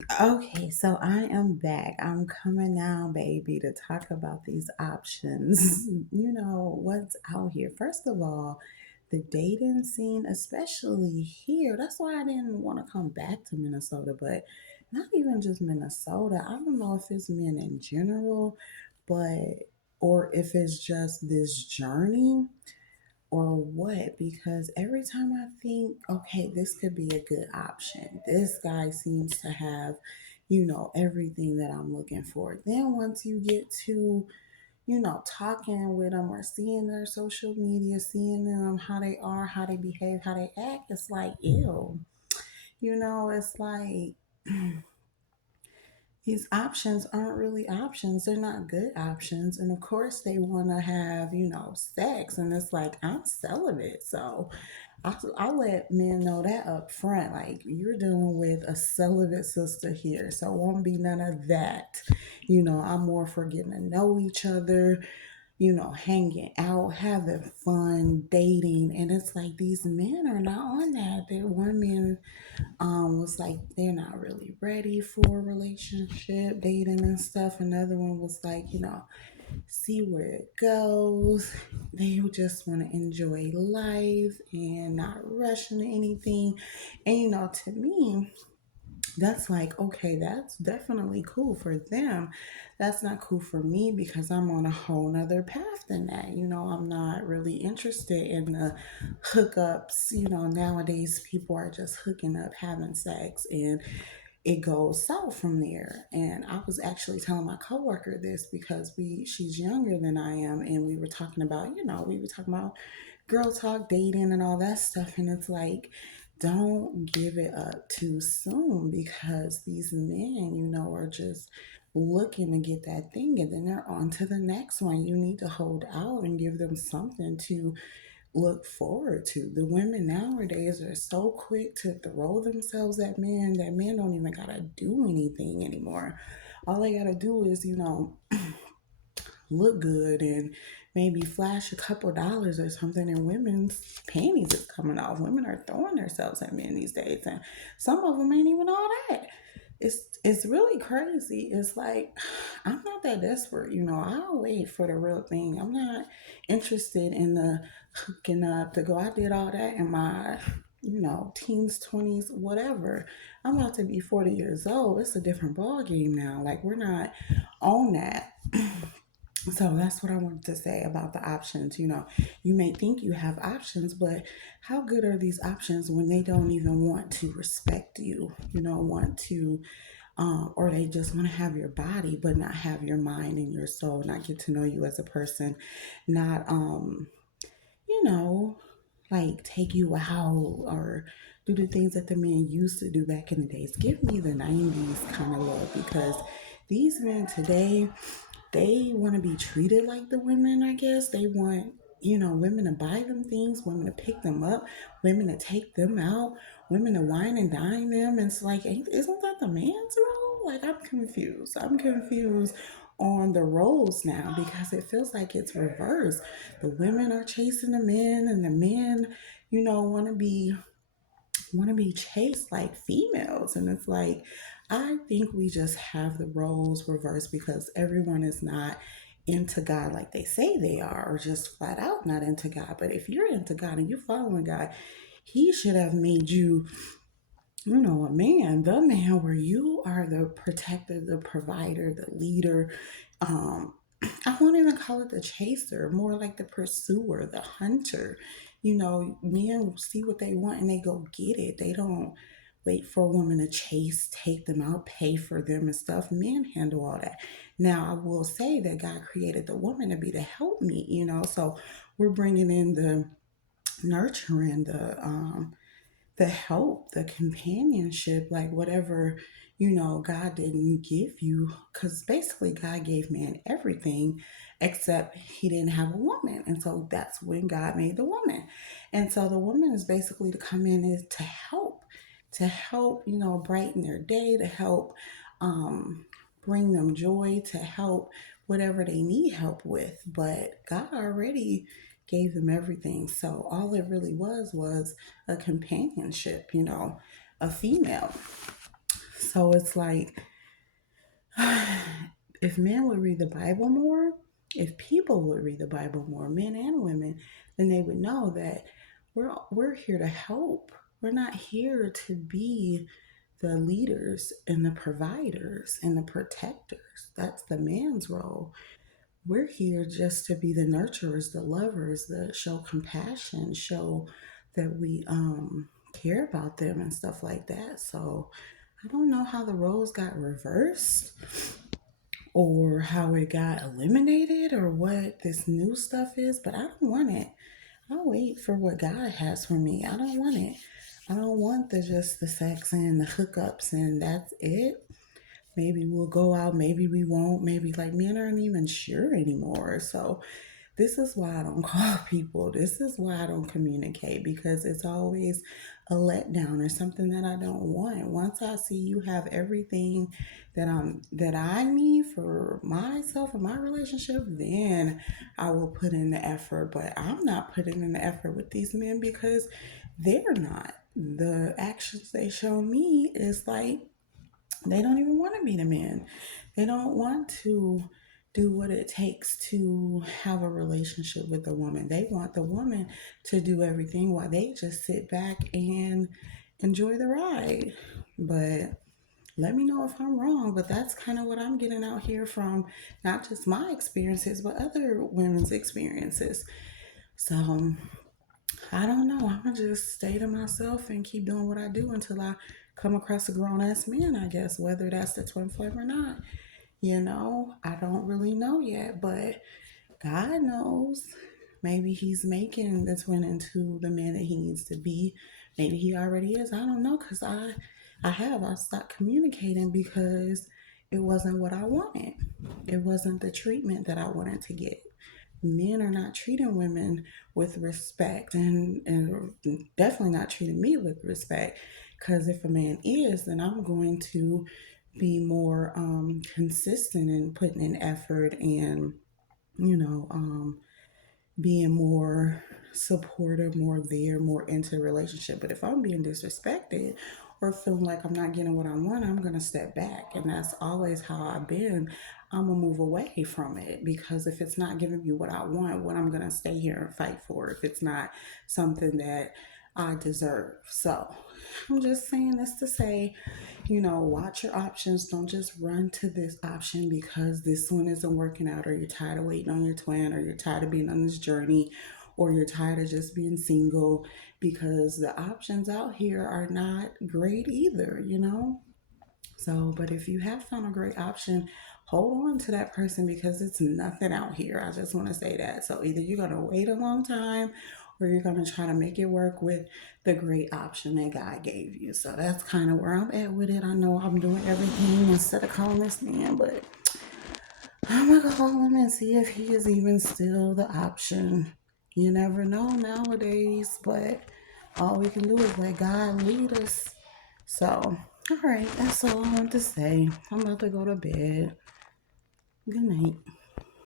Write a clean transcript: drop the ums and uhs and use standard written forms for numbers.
Okay, so I am back. I'm coming now, baby, to talk about these options. What's out here. First of all, the dating scene, especially here, that's why I didn't want to come back to Minnesota, but not even just Minnesota. I don't know if it's men in general, but or if it's just this journey or what, because every time I think, okay, this could be a good option, this guy seems to have, everything that I'm looking for. Then once you get to, talking with them or seeing their social media, seeing them, how they are, how they behave, how they act, it's like, ew. It's like, these options aren't really options. They're not good options. And of course, they want to have, sex. And it's like, I'm celibate. So I let men know that up front. Like, you're dealing with a celibate sister here. So it won't be none of that. I'm more for getting to know each other, hanging out, having fun, dating. And it's like these men are not on that. One man was like they're not really ready for a relationship, dating and stuff. Another one was like, see where it goes. They just want to enjoy life and not rush into anything. And to me, that's like, okay, that's definitely cool for them. That's not cool for me because I'm on a whole nother path than that. I'm not really interested in the hookups. Nowadays people are just hooking up, having sex, and it goes south from there. And I was actually telling my coworker this because she's younger than I am, and we were talking about, girl talk, dating, and all that stuff. And it's like, don't give it up too soon because these men, are just looking to get that thing and then they're on to the next one. You need to hold out and give them something to look forward to. The women nowadays are so quick to throw themselves at men that men don't even gotta do anything anymore. All they gotta do is, look good and maybe flash a couple dollars or something, and women's panties is coming off. Women are throwing themselves at men these days, and some of them ain't even all that. It's really crazy. It's like, I'm not that desperate. I'll wait for the real thing. I'm not interested in the hooking up to go. I did all that in my teens, 20s, whatever. I'm about to be 40 years old. It's a different ball game now. Like, we're not on that. So that's what I wanted to say about the options. You may think you have options, but how good are these options when they don't even want to respect you? Want to, or they just want to have your body, but not have your mind and your soul, not get to know you as a person, not, you know, like take you out or do the things that the men used to do back in the days. Give me the 90s kind of love, because these men today, they want to be treated like the women, I guess. They want, women to buy them things, women to pick them up, women to take them out, women to wine and dine them. And it's like, isn't that the man's role? Like, I'm confused. I'm confused on the roles now because it feels like it's reversed. The women are chasing the men, and the men, want to be chased like females. And it's like, I think we just have the roles reversed because everyone is not into God like they say they are, or just flat out not into God. But if you're into God and you're following God, he should have made you, a man, the man, where you are the protector, the provider, the leader. um I won't even call it the chaser, more like the pursuer, the hunter. Men see what they want and they go get it. They don't wait for a woman to chase, take them out, pay for them and stuff. Men handle all that. Now, I will say that God created the woman to be the helpmeet, so we're bringing in the nurturing, the help, the companionship, like whatever, God didn't give you. Because basically, God gave man everything except he didn't have a woman. And so that's when God made the woman. And so the woman is basically to come in is to help, brighten their day, to help bring them joy, to help whatever they need help with. But God already gave them everything. So all it really was a companionship, a female. So it's like, if men would read the Bible more, if people would read the Bible more, men and women, then they would know that we're here to help. We're not here to be the leaders and the providers and the protectors. That's the man's role. We're here just to be the nurturers, the lovers, the show compassion, show that we care about them and stuff like that. So I don't know how the roles got reversed or how it got eliminated or what this new stuff is, but I don't want it. I'll wait for what God has for me. I don't want it. I don't want the sex and the hookups and that's it. Maybe we'll go out, maybe we won't, maybe like men aren't even sure anymore. So this is why I don't call people. This is why I don't communicate, because it's always a letdown or something that I don't want. Once I see you have everything that I need for myself and my relationship, then I will put in the effort. But I'm not putting in the effort with these men because they're not. The actions they show me is like they don't even want to be the men. They don't want to do what it takes to have a relationship with a woman. They want the woman to do everything while they just sit back and enjoy the ride. But let me know if I'm wrong, but that's kind of what I'm getting out here from not just my experiences, but other women's experiences. So I don't know. I'm gonna just stay to myself and keep doing what I do until I come across a grown ass man, I guess, whether that's the twin flame or not. I don't really know yet, but God knows. Maybe he's making the twin into the man that he needs to be. Maybe he already is. I don't know, because I stopped communicating because it wasn't what I wanted. It wasn't the treatment that I wanted to get. Men are not treating women with respect, and definitely not treating me with respect. Because if a man is, then I'm going to be more consistent in putting in effort and, you know, being more supportive, more there, more into the relationship. But if I'm being disrespected or feeling like I'm not getting what I want, I'm going to step back. And that's always how I've been. I'm going to move away from it, because if it's not giving me what I want, what I'm going to stay here and fight for if it's not something that I deserve. So I'm just saying this to say, watch your options. Don't just run to this option because this one isn't working out, or you're tired of waiting on your twin, or you're tired of being on this journey, or you're tired of just being single, because the options out here are not great either. So, but if you have found a great option, hold on to that person, because it's nothing out here. I just want to say that. So either you're going to wait a long time, or you're going to try to make it work with the great option that God gave you. So that's kind of where I'm at with it. I know I'm doing everything instead of calling this man, but I'm going to call him and see if he is even still the option. You never know nowadays, but all we can do is let God lead us. So, all right, that's all I want to say. I'm about to go to bed. Good night.